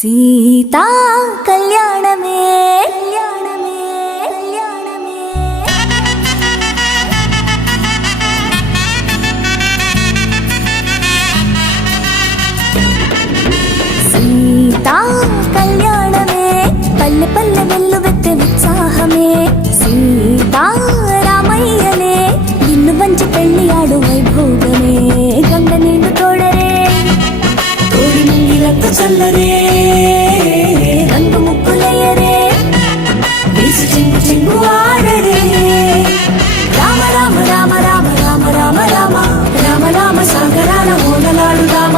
சீதா கல்யாணமே கல்யாணமே. నీళ్ళంత రంగు ముక్కులయ్యరే వీసు చెంగు చెంగు ఆడరే రామ రామ రామ రామ రామ రామ రామ రామ రామ సాగరాల ఓనలాడు రామ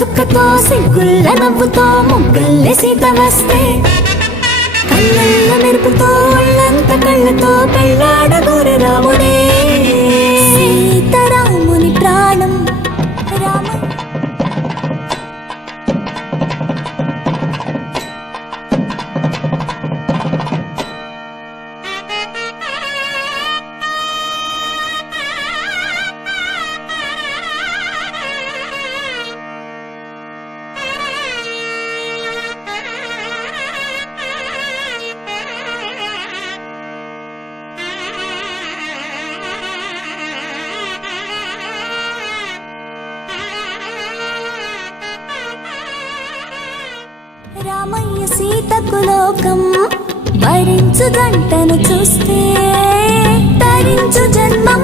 చుక్కతో సిగ్గుల్ల నవ్వుతో ముగ్గల్లే సీత వస్తే కళ్ళల్లో మెరుపుతో ఒళ్ళంత కళ్ళతో పెళ్ళాడగోరె రామయ్య సీతకు లోకం భరించు గంటను చూస్తే తరించు జన్మం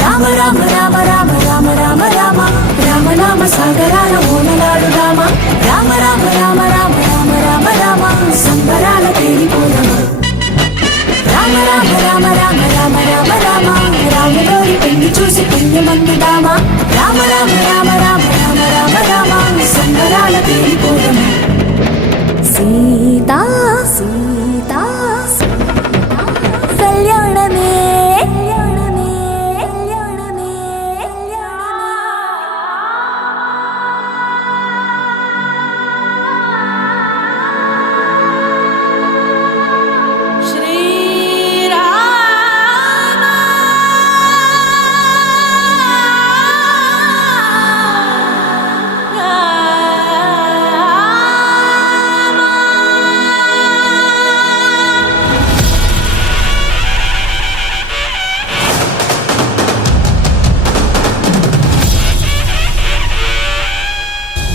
రామ రామ రామ రామ రామ రామ రామ రామ నామ సాగరాల ఓనలాడు రామ రామ రామ రామ రామ రామ రామ రామ సంబరాల తేలిపోరమ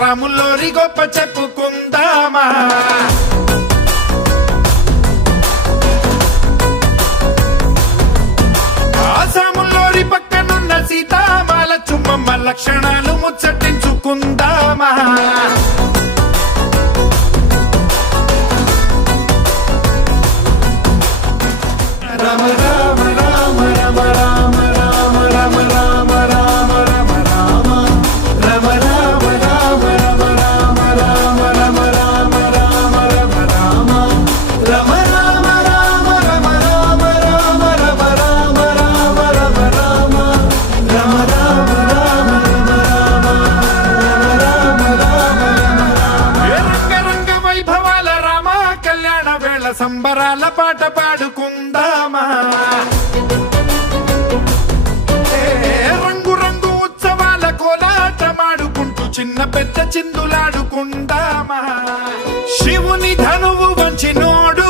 రాములోరి గొప్ప చెప్పుకుందామా? సంబరాల పాట పాడుకుందామా? రంగు రంగు ఉత్సవాల కోలాటమాడుకుంటూ చిన్న పెద్ద చిందులాడుకుందామా? శివుని ధనువు వంచినోడు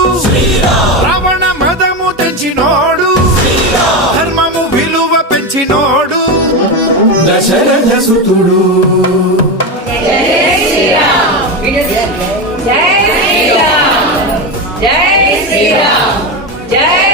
రావణ మదము తెంచినోడు ధర్మము విలువ పెంచి జన్మించినోడు దశరథ సుతుడు. Bendecida. Ya.